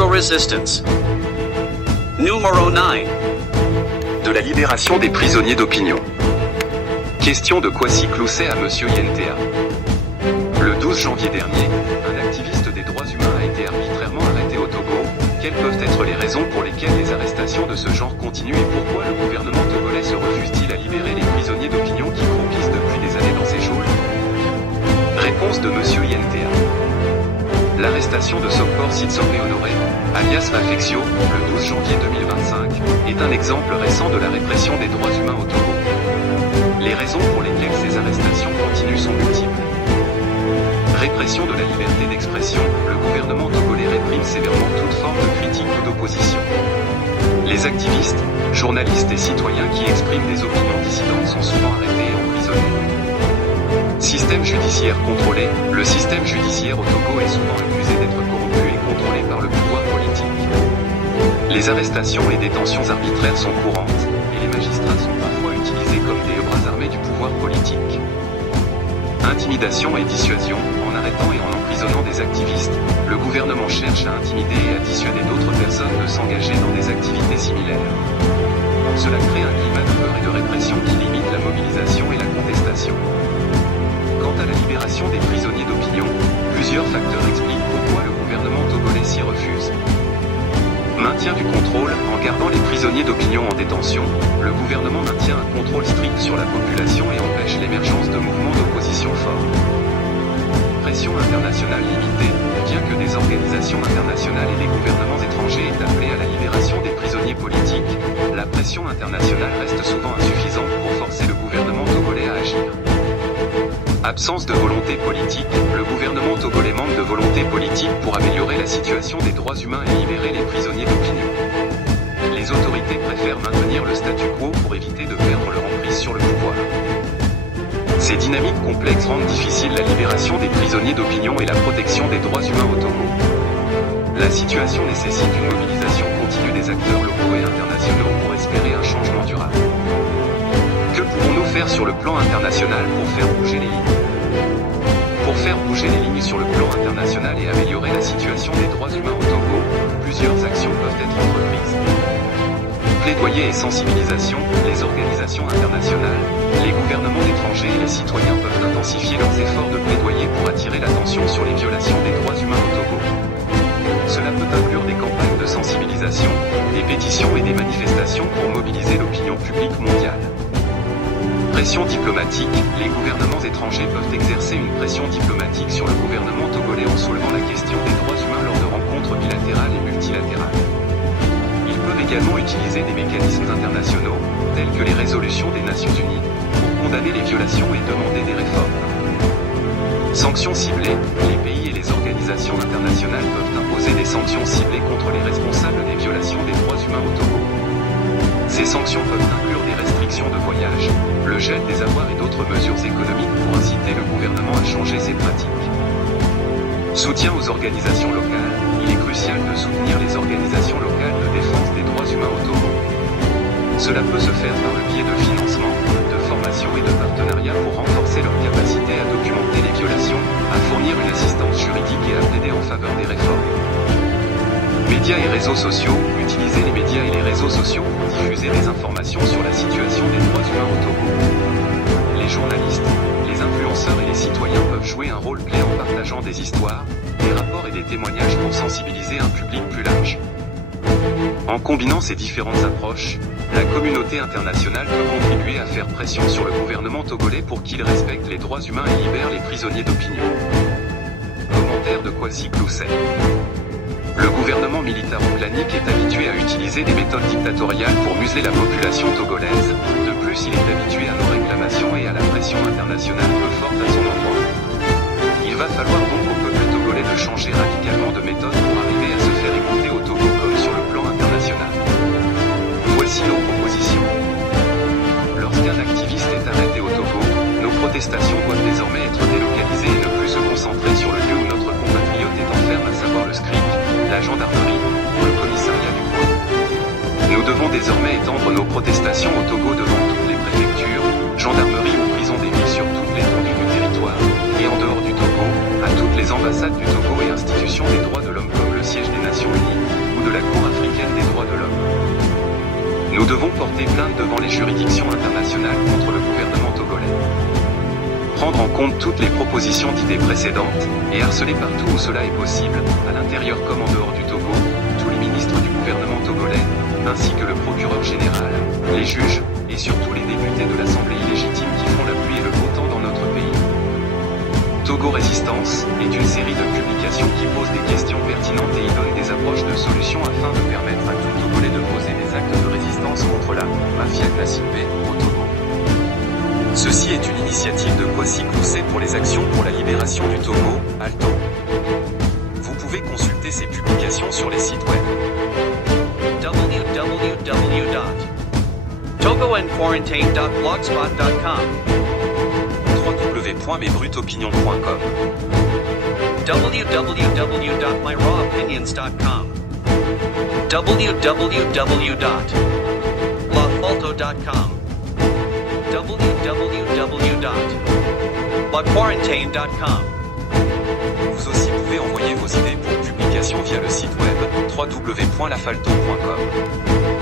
Congo resistance. Numero 9. De la libération des prisonniers d'opinion. Question de Kwasi Clousset à Monsieur Yentea. Le 12 janvier dernier, un activiste des droits humains a été arbitrairement arrêté au Togo. Quelles peuvent être les raisons pour lesquelles les arrestations de ce genre continuent et pourquoi le gouvernement togolais se refuse-t-il à libérer les prisonniers d'opinion qui croupissent depuis des années dans ces geôles? Réponse de Monsieur Yentea. L'arrestation de Sokor Sitsope Honoré, alias Mafexio, le 12 janvier 2025, est un exemple récent de la répression des droits humains au Togo. Les raisons pour lesquelles ces arrestations continuent sont multiples. Répression de la liberté d'expression, le gouvernement togolais réprime sévèrement toute forme de critique ou d'opposition. Les activistes, journalistes et citoyens qui expriment des opinions dissidentes sont souvent arrêtés et emprisonnés. Système judiciaire contrôlé, le système judiciaire au Togo est souvent accusé d'être corrompu et contrôlé par le pouvoir politique. Les arrestations et détentions arbitraires sont courantes, et les magistrats sont parfois utilisés comme des bras armés du pouvoir politique. Intimidation et dissuasion, en arrêtant et en emprisonnant des activistes, le gouvernement cherche à intimider et à dissuader d'autres personnes de s'engager dans des activités similaires. Cela crée un climat de peur et de répression qui limite la mobilisation et la contestation. Quant à la libération des prisonniers d'opinion, plusieurs facteurs expliquent pourquoi le gouvernement togolais s'y refuse. Maintien du contrôle, en gardant les prisonniers d'opinion en détention, le gouvernement maintient un contrôle strict sur la population et empêche l'émergence de mouvements d'opposition forts. Pression internationale limitée, bien que des organisations internationales et des gouvernements étrangers aient appelé à la libération des prisonniers politiques, la pression internationale reste souvent insuffisante pour forcer le gouvernement togolais à agir. Absence de volonté politique, le gouvernement togolais manque de volonté politique pour améliorer la situation des droits humains et libérer les prisonniers d'opinion. Les autorités préfèrent maintenir le statu quo pour éviter de perdre leur emprise sur le pouvoir. Ces dynamiques complexes rendent difficile la libération des prisonniers d'opinion et la protection des droits humains au Togo. La situation nécessite une mobilisation continue des acteurs locaux et internationaux pour espérer un changement durable. Que pouvons-nous faire sur le plan international pour faire bouger les lignes? Pour faire bouger les lignes sur le plan international et améliorer la situation des droits humains au Togo, plusieurs actions peuvent être entreprises. Plaidoyer et sensibilisation, les organisations internationales, les gouvernements étrangers et les citoyens peuvent intensifier leurs efforts de plaidoyer pour attirer l'attention sur les violations des droits humains au Togo. Cela peut inclure des campagnes de sensibilisation, des pétitions et des manifestations pour mobiliser l'opinion publique mondiale. Pression diplomatique, les gouvernements étrangers peuvent exercer une pression diplomatique sur le gouvernement togolais en soulevant la question des droits humains lors de rencontres bilatérales et multilatérales. Ils peuvent également utiliser des mécanismes internationaux, tels que les résolutions des Nations Unies, pour condamner les violations et demander des réformes. Sanctions ciblées, les pays et les organisations internationales peuvent imposer des sanctions ciblées contre les responsables des violations des droits humains au Togo. Ces sanctions peuvent inclure des restrictions de voyage, le gel des avoirs et d'autres mesures économiques pour inciter le gouvernement à changer ses pratiques. Soutien aux organisations locales, il est crucial de soutenir les organisations locales de défense des droits humains au Togo. Cela peut se faire par le biais de financement, de formation et de partenariats pour renforcer leur capacité à documenter les violations, à fournir une assistance juridique et à plaider en faveur des réformes. Médias et réseaux sociaux, utiliser les médias et les réseaux sociaux pour diffuser des informations sur la situation des droits humains au Togo. Les journalistes, les influenceurs et les citoyens peuvent jouer un rôle clé en partageant des histoires, des rapports et des témoignages pour sensibiliser un public plus large. En combinant ces différentes approches, la communauté internationale peut contribuer à faire pression sur le gouvernement togolais pour qu'il respecte les droits humains et libère les prisonniers d'opinion. Commentaire de Kwasi Clousset. Le gouvernement militaro-clanique est habitué à utiliser des méthodes dictatoriales pour museler la population togolaise. De plus, il est habitué à nos réclamations et à la pression internationale peu forte à son endroit. Il va falloir donc au peuple togolais de changer radicalement de méthode pour arriver à se faire écouter au Togo comme sur le plan international. Voici nos propositions. Lorsqu'un activiste est arrêté au Togo, nos protestations doivent désormais être délocalisées et ne plus se concentrer sur le lieu où notre compatriote est enfermé, à savoir le SCRIC, la gendarmerie ou le commissariat du coin. Nous devons désormais étendre nos protestations au Togo devant toutes les préfectures, gendarmeries ou prisons des villes sur toute l'étendue du territoire, et en dehors du Togo, à toutes les ambassades du Togo et institutions des droits de l'homme comme le siège des Nations Unies, Nous devons porter plainte devant les juridictions internationales contre le gouvernement togolais. Prendre en compte toutes les propositions d'idées précédentes, et harceler partout où cela est possible, à l'intérieur comme en dehors du Togo, tous les ministres du gouvernement togolais, ainsi que le procureur général, les juges, et surtout les députés de l'Assemblée illégitime qui font la pluie et le beau temps dans notre pays. Togo Résistance est une série de publications qui posent des questions pertinentes et y donnent des approches de solutions afin de permettre à tout Togolais de poser des actes de résistance contre la mafia classique B au Togo. Ceci est une initiative de Kwasi Clousset pour les actions pour la libération du Togo, Alto. Vous pouvez consulter ces publications sur les sites web www.togoandquarantine.blogspot.com, www.mesbrutopinions.com, www.myrawopinions.com, www.lafalto.com, www.laquarantine.com. Vous aussi pouvez envoyer vos idées pour publication via le site web www.lafalto.com.